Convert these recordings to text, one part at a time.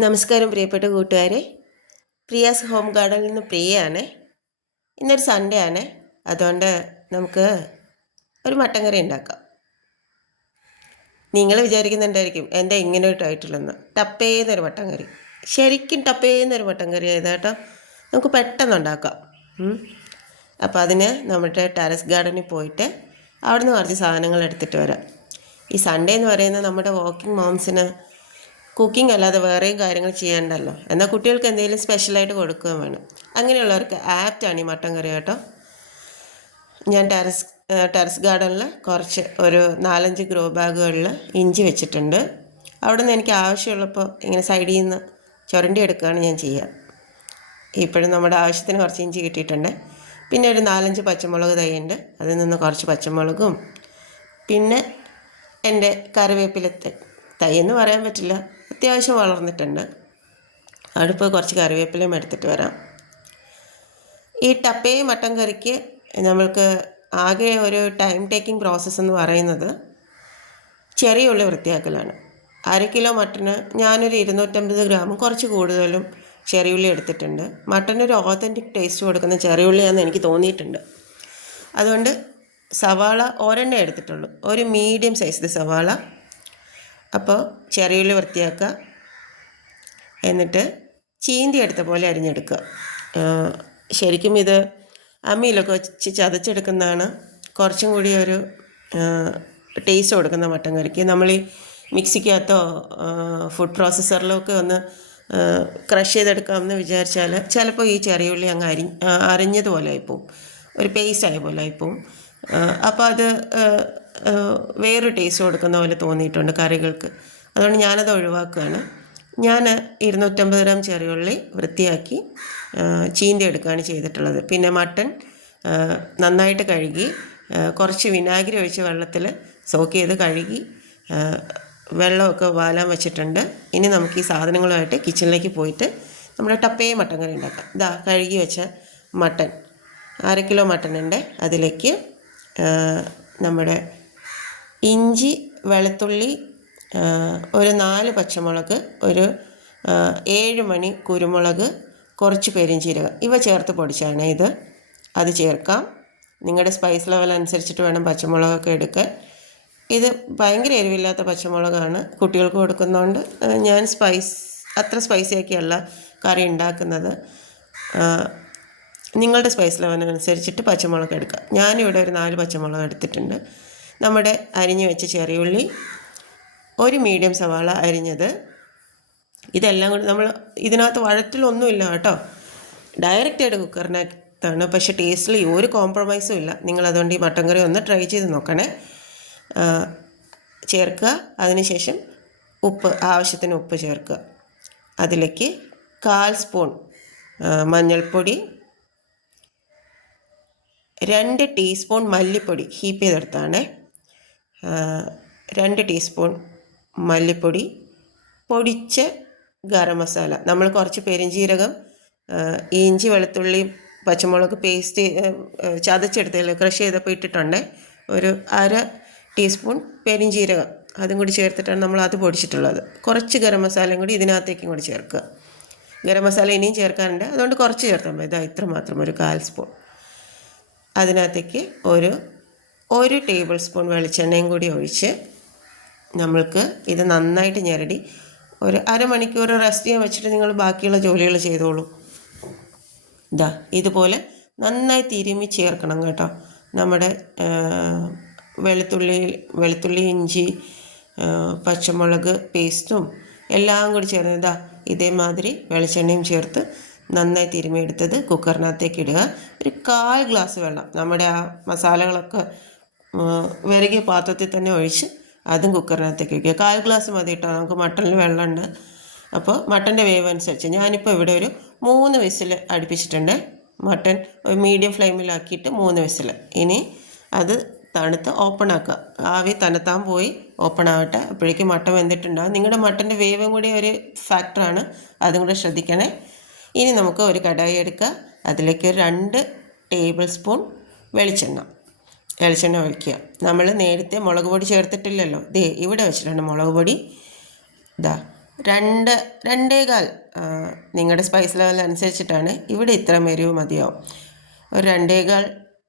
നമസ്കാരം പ്രിയപ്പെട്ട കൂട്ടുകാരെ. പ്രിയാസ് ഹോം ഗാർഡനിൽ നിന്ന് പ്രിയയാണ്. ഇന്നൊരു സൺഡേ ആണ്, അതുകൊണ്ട് നമുക്ക് ഒരു മട്ടൻ കറി ഉണ്ടാക്കാം. നിങ്ങൾ വിചാരിക്കുന്നുണ്ടായിരിക്കും എന്താ ഇങ്ങനെ ഒരു ടൈറ്റിലെന്ന്. ടപ്പേന്നൊരു മട്ടൻ കറി, ശരിക്കും ടപ്പേന്നൊരു മട്ടൻ കറി ആയത് കേട്ടോ. നമുക്ക് പെട്ടെന്ന് ഉണ്ടാക്കാം. അപ്പോൾ അതിന് നമ്മുടെ ടെറസ് ഗാർഡനിൽ പോയിട്ട് അവിടെ നിന്ന് കുറച്ച് സാധനങ്ങൾ എടുത്തിട്ട് വരാം. ഈ സൺഡേ എന്ന് പറയുന്നത് നമ്മുടെ വർക്കിംഗ് മോംസിന് കുക്കിംഗ് അല്ലാതെ വേറെയും കാര്യങ്ങൾ ചെയ്യണ്ടല്ലോ. എന്നാൽ കുട്ടികൾക്ക് എന്തെങ്കിലും സ്പെഷ്യലായിട്ട് കൊടുക്കുകയും വേണം. അങ്ങനെയുള്ളവർക്ക് ആപ്റ്റാണ് ഈ മട്ടൻ കറി കേട്ടോ. ഞാൻ ടെറസ് ഗാർഡനിൽ ഒരു 4-5 ഗ്രോ ബാഗുകളിൽ ഇഞ്ചി വെച്ചിട്ടുണ്ട്. അവിടെ നിന്ന് എനിക്ക് ആവശ്യമുള്ളപ്പോൾ ഇങ്ങനെ സൈഡിൽ നിന്ന് ചുരണ്ടി എടുക്കുകയാണ് ഞാൻ ചെയ്യുക. ഇപ്പോഴും നമ്മുടെ ആവശ്യത്തിന് കുറച്ച് ഇഞ്ചി കിട്ടിയിട്ടുണ്ട്. പിന്നെ ഒരു 4-5 പച്ചമുളക് തൈയുണ്ട്, അതിൽ നിന്ന് കുറച്ച് പച്ചമുളകും, പിന്നെ എൻ്റെ കറിവേപ്പില തൈ എന്ന് പറയാൻ പറ്റില്ല, അത്യാവശ്യം വളർന്നിട്ടുണ്ട്. അടുപ്പ് കുറച്ച് കറിവേപ്പിലയും എടുത്തിട്ട് വരാം. ഈ ടപ്പേ മട്ടൻ കറിക്ക് നമ്മൾക്ക് ആകെ ഒരു ടൈം ടേക്കിംഗ് പ്രോസസ്സ് എന്ന് പറയുന്നത് ചെറിയ ഉള്ളി വൃത്തിയാക്കലാണ്. 1/2 കിലോ മട്ടന് ഞാനൊരു 250 ഗ്രാമും കുറച്ച് കൂടുതലും ചെറിയ ഉള്ളി എടുത്തിട്ടുണ്ട്. മട്ടനൊരു ഓതൻറ്റിക് ടേസ്റ്റ് കൊടുക്കുന്ന ചെറിയ ഉള്ളിയാണെന്ന് എനിക്ക് തോന്നിയിട്ടുണ്ട്. അതുകൊണ്ട് സവാള ഒരെണ്ണേ എടുത്തിട്ടുള്ളൂ, ഒരു മീഡിയം സൈസ് സവാള. അപ്പോൾ ചെറിയ ഉള്ളി വൃത്തിയാക്കുക, എന്നിട്ട് ചീന്തി എടുത്ത പോലെ അരിഞ്ഞെടുക്കുക. ശരിക്കും ഇത് അമ്മിയിലൊക്കെ വെച്ച് ചതച്ചെടുക്കുന്നതാണ് കുറച്ചും കൂടി ഒരു ടേസ്റ്റ് കൊടുക്കുന്ന മട്ടൻ കറിക്ക്. നമ്മൾ ഈ മിക്സിക്കകത്തോ ഫുഡ് പ്രോസസ്സറിലോ ഒക്കെ ഒന്ന് ക്രഷ് ചെയ്തെടുക്കാമെന്ന് വിചാരിച്ചാൽ ചിലപ്പോൾ ഈ ചെറിയ ഉള്ളി അങ്ങ് അരിഞ്ഞതുപോലെ ആയിപ്പോവും, ഒരു പേസ്റ്റ് ആയ പോലെ ആയിപ്പോവും. അപ്പോൾ അത് വേറൊരു ടേസ്റ്റ് കൊടുക്കുന്ന പോലെ തോന്നിയിട്ടുണ്ട് കറികൾക്ക്. അതുകൊണ്ട് ഞാനത് ഒഴിവാക്കുകയാണ്. ഞാൻ 250 ഗ്രാം ചെറിയുള്ളി വൃത്തിയാക്കി ചീന്തി എടുക്കുകയാണ് ചെയ്തിട്ടുള്ളത്. പിന്നെ മട്ടൻ നന്നായിട്ട് കഴുകി കുറച്ച് വിനാഗിരി ഒഴിച്ച് വെള്ളത്തിൽ സോക്ക് ചെയ്ത് കഴുകി വെള്ളമൊക്കെ വാലാൻ വെച്ചിട്ടുണ്ട്. ഇനി നമുക്ക് ഈ സാധനങ്ങളുമായിട്ട് കിച്ചണിലേക്ക് പോയിട്ട് നമ്മുടെ ടപ്പേ മട്ടൻ കറി ഉണ്ടാക്കാം. ഇതാ കഴുകി വെച്ച മട്ടൻ 1/2 കിലോ മട്ടൻ ഉണ്ട്. അതിലേക്ക് നമ്മുടെ ഇഞ്ചി, വെളുത്തുള്ളി, ഒരു 4 പച്ചമുളക്, ഒരു 7 മണി കുരുമുളക്, കുറച്ച് പെരുംജീരകം, ഇവ ചേർത്ത് പൊടിച്ചാണ് ഇത്. അത് ചേർക്കാം. നിങ്ങളുടെ സ്പൈസ് ലെവൽ അനുസരിച്ചിട്ട് വേണം പച്ചമുളകൊക്കെ എടുക്കാൻ. ഇത് ഭയങ്കര എരിവില്ലാത്ത പച്ചമുളകാണ്, കുട്ടികൾക്ക് കൊടുക്കുന്നതുകൊണ്ട് ഞാൻ അത്ര സ്പൈസിയാക്കിയല്ല കറി ഉണ്ടാക്കുന്നത്. നിങ്ങളുടെ സ്പൈസ് ലെവലിനനുസരിച്ചിട്ട് പച്ചമുളക് എടുക്കുക. ഞാനിവിടെ ഒരു 4 പച്ചമുളക് എടുത്തിട്ടുണ്ട്. നമ്മുടെ അരിഞ്ഞു വെച്ച ചെറിയുള്ളി, ഒരു മീഡിയം സവാള അരിഞ്ഞത്, ഇതെല്ലാം കൂടി നമ്മൾ ഇതിനകത്ത് വഴറ്റിലൊന്നുമില്ല കേട്ടോ, ഡയറക്റ്റായിട്ട് കുക്കറിനകത്താണ്. പക്ഷേ ടേസ്റ്റിൽ ഒരു കോംപ്രമൈസും ഇല്ല. നിങ്ങളതുകൊണ്ട് ഈ മട്ടൻ കറി ഒന്ന് ട്രൈ ചെയ്ത് നോക്കണേ. ചേർക്കുക. അതിനുശേഷം ആവശ്യത്തിന് ഉപ്പ് ചേർക്കുക. അതിലേക്ക് 1/4 സ്പൂൺ മഞ്ഞൾപ്പൊടി, 2 ടീസ്പൂൺ മല്ലിപ്പൊടി, ഹീപ്പ് ചെയ്തെടുത്താണ്, 2 ടീസ്പൂൺ മല്ലിപ്പൊടി, പൊടിച്ച ഗരം മസാല, നമ്മൾ കുറച്ച് പെരുംജീരകം, ഇഞ്ചി, വെളുത്തുള്ളി, പച്ചമുളക് പേസ്റ്റ് ചതച്ചെടുത്തതിൽ ക്രഷ് ചെയ്തപ്പോൾ ഇട്ടിട്ടുണ്ട്. ഒരു 1/2 ടീസ്പൂൺ പെരുംജീരകം അതും കൂടി ചേർത്തിട്ടാണ് നമ്മൾ അത് പൊടിച്ചിട്ടുള്ളത്. കുറച്ച് ഗരം മസാലയും കൂടി ഇതിനകത്തേക്കും കൂടി ചേർക്കുക. ഗരം മസാല ഇനിയും ചേർക്കാനുണ്ട്, അതുകൊണ്ട് കുറച്ച് ചേർത്താൽ മതി. ഇതാ ഇത്ര മാത്രം, ഒരു 1/4 സ്പൂൺ. അതിനകത്തേക്ക് ഒരു ടേബിൾ സ്പൂൺ വെളിച്ചെണ്ണയും കൂടി ഒഴിച്ച് നമ്മൾക്ക് ഇത് നന്നായിട്ട് ഞെരടി ഒരു അരമണിക്കൂർ റെസ്റ്റ് ചെയ്യാൻ വെച്ചിട്ട് നിങ്ങൾ ബാക്കിയുള്ള ജോലികൾ ചെയ്തോളൂ. ഇതാ ഇതുപോലെ നന്നായി ചേർക്കണം കേട്ടോ. നമ്മുടെ വെളുത്തുള്ളി, ഇഞ്ചി, പച്ചമുളക് പേസ്റ്റും എല്ലാം കൂടി ചേർന്ന് ഇതേമാതിരി വെളിച്ചെണ്ണയും ചേർത്ത് നന്നായി തിരുമിയെടുത്തത് കുക്കറിനകത്തേക്ക് ഇടുക. ഒരു 1/4 ഗ്ലാസ് വെള്ളം നമ്മുടെ ആ മസാലകളൊക്കെ വിറകിയ പാത്രത്തിൽ തന്നെ ഒഴിച്ച് അതും കുക്കറിനകത്തേക്ക് വയ്ക്കുക. 1/4 ഗ്ലാസ് മതി കേട്ടോ, നമുക്ക് മട്ടണിൽ വെള്ളമുണ്ട്. അപ്പോൾ മട്ടൻ്റെ വേവ് അനുസരിച്ച് ഞാനിപ്പോൾ ഇവിടെ ഒരു 3 വിസിൽ അടുപ്പിച്ചിട്ടുണ്ട്. മട്ടൺ ഒരു മീഡിയം ഫ്ലെയിമിലാക്കിയിട്ട് 3 വിസിൽ. ഇനി അത് തണുത്ത് ഓപ്പൺ ആക്കുക. ആവി തണുത്താൻ പോയി ഓപ്പൺ ആവട്ടെ, അപ്പോഴേക്കും മട്ടൻ വെന്തിട്ടുണ്ടാകും. നിങ്ങളുടെ മട്ടൻ്റെ വേവും കൂടി ഒരു ഫാക്ടറാണ്, അതും കൂടെ ശ്രദ്ധിക്കണേ. ഇനി നമുക്ക് ഒരു കടായി എടുക്കുക. അതിലേക്ക് 2 ടേബിൾ സ്പൂൺ വെളിച്ചെണ്ണ ഒഴിക്കുക. നമ്മൾ നേരത്തെ മുളക് പൊടി ചേർത്തിട്ടില്ലല്ലോ, ഇവിടെ വെച്ചിട്ടുണ്ട് മുളക് പൊടി. രണ്ടേകാൽ നിങ്ങളുടെ സ്പൈസ് ലെവൽ അനുസരിച്ചിട്ടാണ്. ഇവിടെ ഇത്ര എരിവ് മതിയാവും. ഒരു 2.25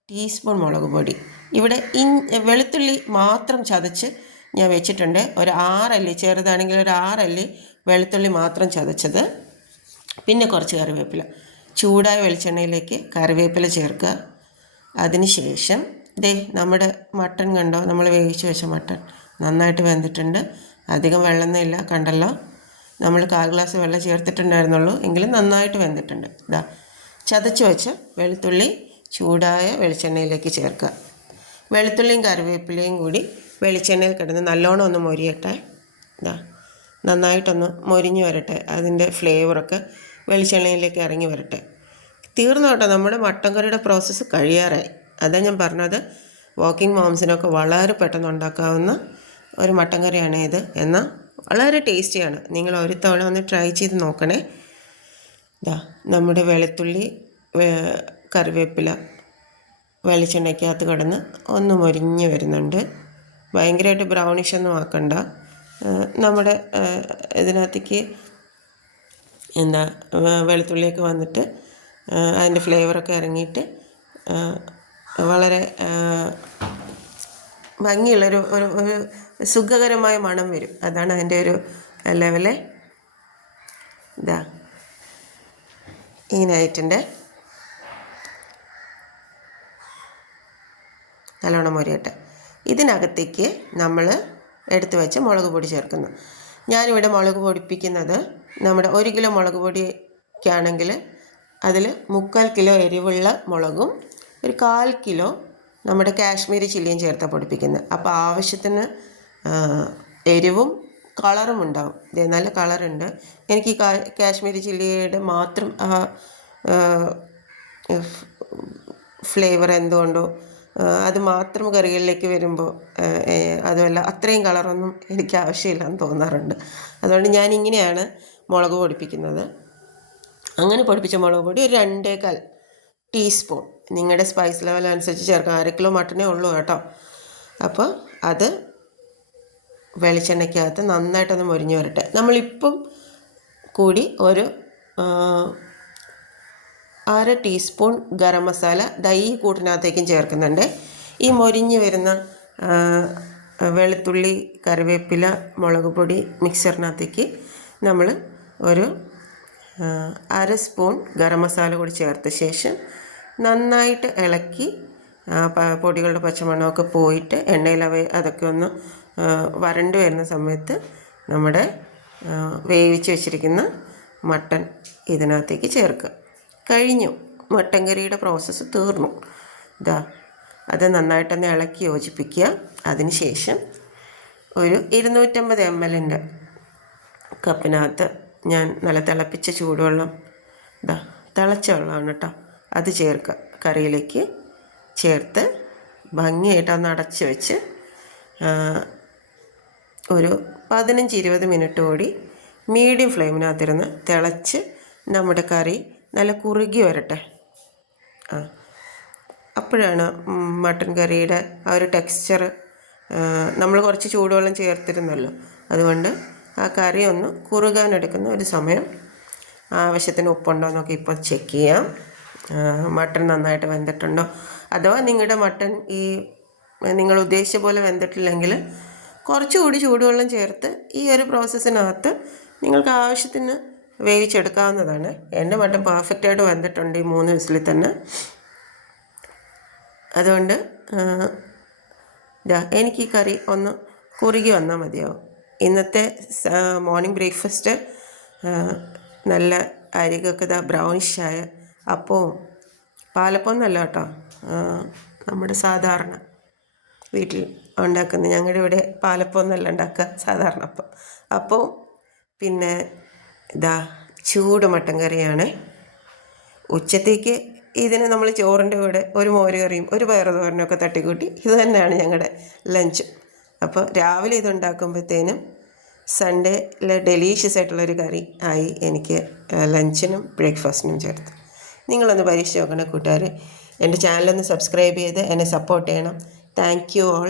ടീസ്പൂൺ മുളക് പൊടി. ഇവിടെ വെളുത്തുള്ളി മാത്രം ചതച്ച് ഞാൻ വെച്ചിട്ടുണ്ട്. ഒരു 6 അല്ലി, ചെറുതാണെങ്കിൽ ഒരു 6 അല്ലി വെളുത്തുള്ളി മാത്രം ചതച്ചത്. പിന്നെ കുറച്ച് കറിവേപ്പില. ചൂടായ വെളിച്ചെണ്ണയിലേക്ക് കറിവേപ്പില ചേർക്കുക. അതിനുശേഷം നമ്മുടെ മട്ടൺ കണ്ടോ, നമ്മൾ വേവിച്ച് വെച്ച മട്ടൺ നന്നായിട്ട് വെന്തിട്ടുണ്ട്. അധികം വെള്ളമൊന്നുമില്ല, കണ്ടല്ലോ. നമ്മൾ 1/4 ഗ്ലാസ് വെള്ളം ചേർത്തിട്ടുണ്ടായിരുന്നുള്ളൂ, എങ്കിലും നന്നായിട്ട് വെന്തിട്ടുണ്ട്. ചതച്ച് വെച്ച വെളുത്തുള്ളി ചൂടായ വെളിച്ചെണ്ണയിലേക്ക് ചേർക്കുക. വെളുത്തുള്ളിയും കറിവേപ്പിലയും കൂടി വെളിച്ചെണ്ണയിൽ കിടന്ന് നല്ലോണം ഒന്ന് മൊരിയട്ടെ. നന്നായിട്ടൊന്ന് മൊരിഞ്ഞ് വരട്ടെ. അതിൻ്റെ ഫ്ലേവറൊക്കെ വെളിച്ചെണ്ണയിലേക്ക് ഇറങ്ങി വരട്ടെ. തീർന്നു കേട്ടോ, നമ്മുടെ മട്ടൻ കറിയുടെ പ്രോസസ്സ് കഴിയാറായി. അതാണ് ഞാൻ പറഞ്ഞത്, വാക്കിംഗ് മോംസിനൊക്കെ വളരെ പെട്ടെന്ന് ഉണ്ടാക്കാവുന്ന ഒരു മട്ടൻ കറിയാണ് ഇത്. എന്നാൽ വളരെ ടേസ്റ്റിയാണ്. നിങ്ങൾ ഒരു തവണ ഒന്ന് ട്രൈ ചെയ്ത് നോക്കണേ. നമ്മുടെ വെളുത്തുള്ളി കറിവേപ്പില വെളിച്ചെണ്ണയ്ക്കകത്ത് കിടന്ന് ഒന്ന് മൊരിഞ്ഞ് വരുന്നുണ്ട്. ഭയങ്കരമായിട്ട് ബ്രൗണിഷ് ഒന്നും ആക്കണ്ട. നമ്മുടെ ഇതിനകത്തേക്ക് വെളുത്തുള്ളിയൊക്കെ വന്നിട്ട് അതിൻ്റെ ഫ്ലേവറൊക്കെ ഇറങ്ങിയിട്ട് വളരെ ഭംഗിയുള്ളൊരു ഒരു സുഖകരമായ മണം വരും. അതാണ് അതിൻ്റെ ഒരു ലെവല്. ഇങ്ങനെ ആയിട്ടുണ്ട്. നല്ലോണം മൊരിയട്ടെ. ഇതിനകത്തേക്ക് നമ്മൾ എടുത്തു വെച്ച മുളക് പൊടി ചേർക്കുന്നു. ഞാനിവിടെ മുളക് പൊടിപ്പിക്കുന്നത് നമ്മുടെ 1 കിലോ മുളക് പൊടിക്കാണെങ്കിൽ അതിൽ 3/4 കിലോ എരിവുള്ള മുളകും ഒരു 1/4 കിലോ നമ്മുടെ കാശ്മീരി ചില്ലിയും ചേർത്ത് പൊടിപ്പിക്കുന്നത്. അപ്പോൾ ആവശ്യത്തിന് എരിവും കളറും ഉണ്ടാവും. നല്ല കളറുണ്ട്. എനിക്ക് ഈ കാശ്മീരി ചില്ലിയുടെ മാത്രം ഫ്ലേവർ എന്തുകൊണ്ടോ അത് മാത്രം കറികളിലേക്ക് വരുമ്പോൾ അതുമല്ല അത്രയും കളറൊന്നും എനിക്ക് ആവശ്യമില്ലെന്ന് തോന്നാറുണ്ട്. അതുകൊണ്ട് ഞാനിങ്ങനെയാണ് മുളക് പൊടിപ്പിക്കുന്നത്. അങ്ങനെ പൊടിപ്പിച്ച മുളക് പൊടി ഒരു 2.25 ടീസ്പൂൺ നിങ്ങളുടെ സ്പൈസ് ലെവൽ അനുസരിച്ച് ചേർക്കാം. 1/2 കിലോ മട്ടനേ ഉള്ളൂ കേട്ടോ. അപ്പോൾ അത് വെളിച്ചെണ്ണയ്ക്കകത്ത് നന്നായിട്ടൊന്ന് മൊരിഞ്ഞ് വരട്ടെ. നമ്മളിപ്പം കൂടി ഒരു 1/2 ടീസ്പൂൺ ഗരം മസാല ഈ കൂട്ടിനകത്തേക്കും ചേർക്കുന്നുണ്ട്. ഈ മൊരിഞ്ഞ് വരുന്ന വെളുത്തുള്ളി കറിവേപ്പില മുളക് പൊടി മിക്സറിനകത്തേക്ക് നമ്മൾ ഒരു 1/2 സ്പൂൺ ഗരം മസാല കൂടി ചേർത്ത ശേഷം നന്നായിട്ട് ഇളക്കി പൊടികളുടെ പച്ചമണമൊക്കെ പോയിട്ട് എണ്ണയിൽ അതൊക്കെ ഒന്ന് വരണ്ട് വരുന്ന സമയത്ത് നമ്മുടെ വേവിച്ച് വെച്ചിരിക്കുന്ന മട്ടൺ ഇതിനകത്തേക്ക് ചേർക്കുക. കഴിഞ്ഞു, മട്ടൻ കറിയുടെ പ്രോസസ്സ് തീർന്നു. അത് നന്നായിട്ടൊന്ന് ഇളക്കി യോജിപ്പിക്കുക. അതിന് ശേഷം ഒരു 250 ml കപ്പിനകത്ത് ഞാൻ നല്ല തിളപ്പിച്ച ചൂടുവെള്ളം, തിളച്ച വെള്ളമാണ് കേട്ടോ, അത് ചേർക്കുക. കറിയിലേക്ക് ചേർത്ത് ഭംഗിയായിട്ടൊന്ന് അടച്ച് വെച്ച് ഒരു 15-20 മിനിറ്റ് കൂടി മീഡിയം ഫ്ലെയിമിനകത്തിരുന്ന് തിളച്ച് നമ്മുടെ കറി നല്ല കുറുകി വരട്ടെ. അപ്പോഴാണ് മട്ടൻ കറിയുടെ ആ ഒരു ടെക്സ്ചർ. നമ്മൾ കുറച്ച് ചൂടുവെള്ളം ചേർത്തിരുന്നല്ലോ, അതുകൊണ്ട് ആ കറി ഒന്ന് കുറുകാനെടുക്കുന്ന ഒരു സമയം. ആവശ്യത്തിന് ഉപ്പുണ്ടോ എന്നൊക്കെ ഇപ്പോൾ ചെക്ക് ചെയ്യാം. മട്ടൺ നന്നായിട്ട് വെന്തിട്ടുണ്ടോ, അഥവാ നിങ്ങളുടെ മട്ടൺ നിങ്ങൾ ഉദ്ദേശിച്ച പോലെ വെന്തിട്ടില്ലെങ്കിൽ കുറച്ചുകൂടി ചൂടുവെള്ളം ചേർത്ത് ഈ ഒരു പ്രോസസ്സിനകത്ത് നിങ്ങൾക്ക് ആവശ്യത്തിന് വേവിച്ചെടുക്കാവുന്നതാണ്. എൻ്റെ മട്ടൺ പെർഫെക്റ്റായിട്ട് വെന്തിട്ടുണ്ട് ഈ 3 വിസിലിൽ തന്നെ. അതുകൊണ്ട് എനിക്ക് ഈ കറി ഒന്ന് കുറുകി വന്നാൽ മതിയാവും. ഇന്നത്തെ മോർണിംഗ് ബ്രേക്ക്ഫാസ്റ്റ് നല്ല അരികൊക്കെ ബ്രൗണിഷായ അപ്പവും, പാലപ്പം എന്നല്ല കേട്ടോ, നമ്മുടെ സാധാരണ വീട്ടിൽ ഉണ്ടാക്കുന്ന, ഞങ്ങളുടെ ഇവിടെ പാലപ്പം എന്നല്ല ഉണ്ടാക്കുക, സാധാരണ അപ്പം പിന്നെ ചൂട് മട്ടൻ കറിയാണ്. ഉച്ചത്തേക്ക് ഇതിന് നമ്മൾ ചോറിൻ്റെ കൂടെ ഒരു മോര് കറിയും ഒരു പയറ് തോരനൊക്കെ തട്ടിക്കൂട്ടി ഇത് തന്നെയാണ് ഞങ്ങളുടെ ലഞ്ച്. അപ്പോൾ രാവിലെ ഇതുണ്ടാക്കുമ്പോഴത്തേനും സൺഡേയിലെ ഡെലീഷ്യസ് ആയിട്ടുള്ളൊരു കറി ആയി എനിക്ക് ലഞ്ചിനും ബ്രേക്ക്ഫാസ്റ്റിനും ചേർത്ത്. നിങ്ങളൊന്ന് പരീക്ഷിച്ച് നോക്കണം കൂട്ടുകാർ. എൻ്റെ ചാനലൊന്ന് സബ്സ്ക്രൈബ് ചെയ്ത് എന്നെ സപ്പോർട്ട് ചെയ്യണം. Thank you all.